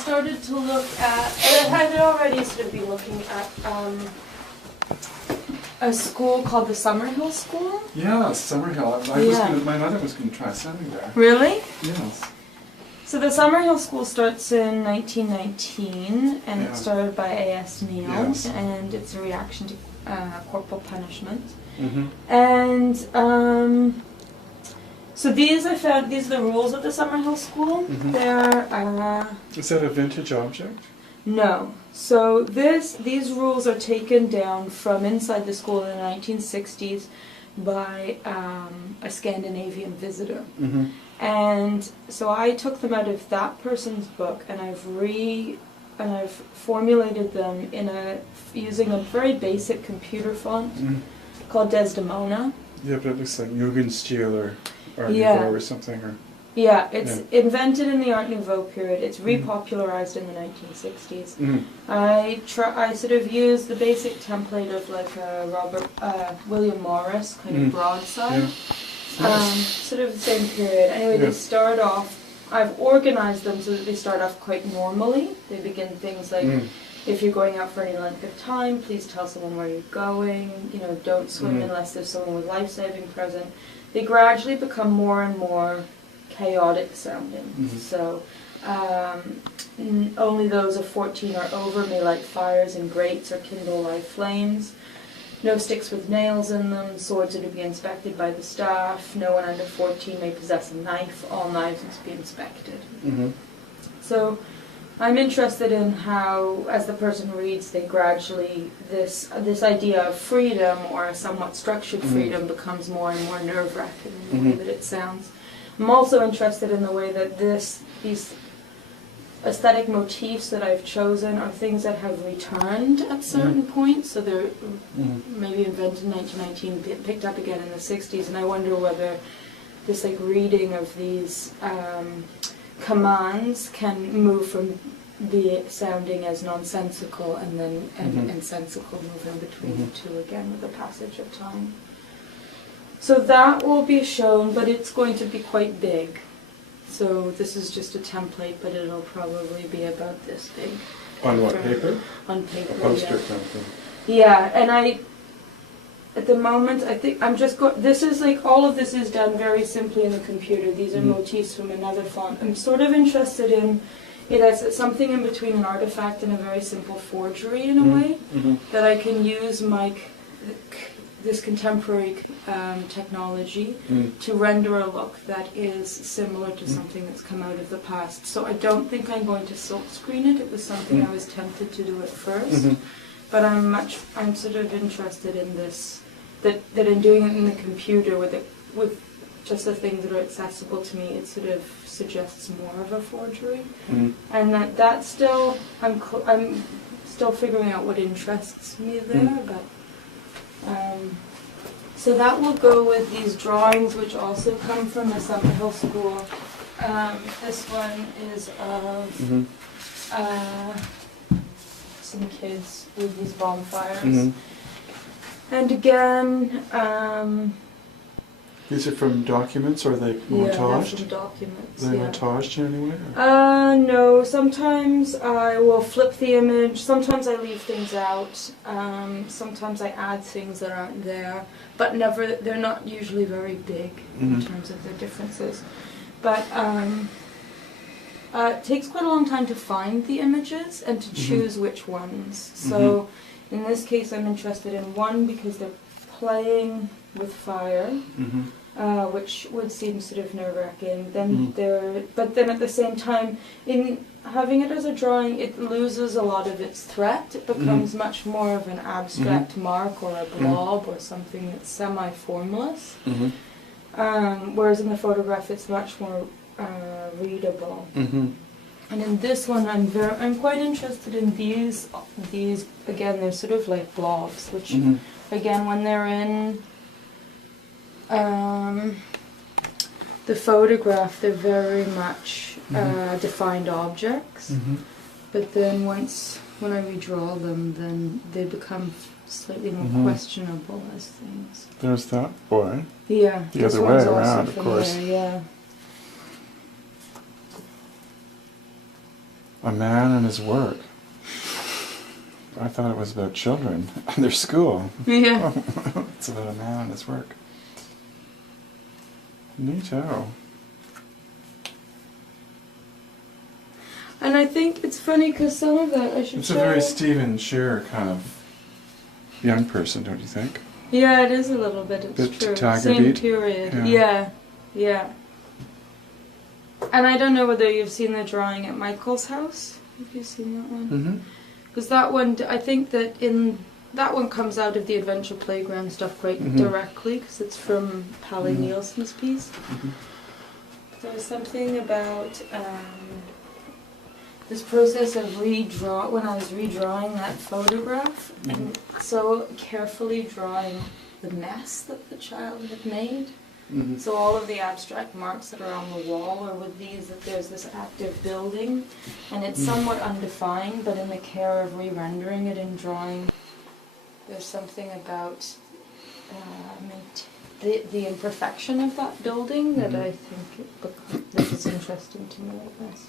started to look at, and I had already sort of been looking at a school called the Summerhill School. Yeah, Summerhill. My mother was going to try studying there. Really? Yes. So the Summerhill School starts in 1919, and it's started by A.S. Neal, and it's a reaction to corporal punishment. And so these are the rules of the Summerhill School. They're is that a vintage object? No. So these rules are taken down from inside the school in the 1960s by a Scandinavian visitor. And so I took them out of that person's book, and I've formulated them using a very basic computer font called Desdemona. Yeah, but it looks like Jugendstil or Art Nouveau or something. Or yeah, it's invented in the Art Nouveau period. It's repopularized in the 1960s. I sort of used the basic template of like a William Morris kind of broadside. Sort of the same period. Anyway, they start off, I've organized them so that they start off quite normally. They begin things like, if you're going out for any length of time, please tell someone where you're going. You know, don't swim unless there's someone with life-saving present. They gradually become more and more chaotic sounding. So, only those of 14 or over may light fires and grates or kindle live flames. No sticks with nails in them. Swords are to be inspected by the staff. No one under 14 may possess a knife. All knives must be inspected. So I'm interested in how, as the person reads, they gradually, this idea of freedom, or a somewhat structured freedom, becomes more and more nerve-wracking in the way that it sounds. I'm also interested in the way that these aesthetic motifs that I've chosen are things that have returned at certain points. So they're maybe invented in 1919, picked up again in the 60s, and I wonder whether this like reading of these commands can move from sounding as nonsensical and then and sensical, moving between the two again with the passage of time. So that will be shown, but it's going to be quite big. So this is just a template, but it'll probably be about this big. On what, paper? On paper, poster something. Yeah, and at the moment, I think I'm just this is like, all of this is done very simply in the computer. These are motifs from another font. I'm sort of interested in it as something in between an artifact and a very simple forgery in a way, that I can use this contemporary technology to render a look that is similar to something that's come out of the past. So I don't think I'm going to silk screen it. It was something I was tempted to do at first, but I'm sort of interested in this, that in doing it in the computer with just the things that are accessible to me, it sort of suggests more of a forgery, and that's still I'm still figuring out what interests me there, but. So that will go with these drawings, which also come from the Summerhill School. This one is of some kids with these bonfires. And again, these are from documents, or are they montaged? Yeah, they're from documents. Are they montaged in any way? No. Sometimes I will flip the image. Sometimes I leave things out. Sometimes I add things that aren't there. But never. They're not usually very big in terms of their differences. But it takes quite a long time to find the images and to choose which ones. So in this case, I'm interested in one because they're playing with fire. Which would seem sort of nerve-wracking. But then at the same time, in having it as a drawing, it loses a lot of its threat. It becomes much more of an abstract mark or a blob or something that's semi-formless. Whereas in the photograph, it's much more readable. And in this one, I'm quite interested in these. Again, they're sort of like blobs, which again, when they're in the photograph, they're very much defined objects, but then when I redraw them, then they become slightly more questionable as things. There's that boy. Yeah. The other way around, of course. There, yeah. A man and his work. I thought it was about children and their school. Yeah. It's about a man and his work. Neato. And I think it's funny because some of that I should It's show. a very Stephen Shearer kind of young person, don't you think? Yeah, it is a little bit. It's Bit true. Tiger Same Beat? period. Yeah. Yeah. Yeah. And I don't know whether you've seen the drawing at Michael's house. Have you seen that one? Mm-hmm. Because that one, I think that that one comes out of the Adventure Playground stuff quite Mhm. directly because it's from Pally Mhm. Nielsen's piece. Mm-hmm. There was something about this process of when I was redrawing that photograph and so carefully drawing the mess that the child had made. Mm-hmm. So all of the abstract marks that are on the wall are with these, that there's this active building, and it's somewhat undefined, but in the care of re-rendering it in drawing, there's something about the imperfection of that building that I think this is interesting to me, I guess.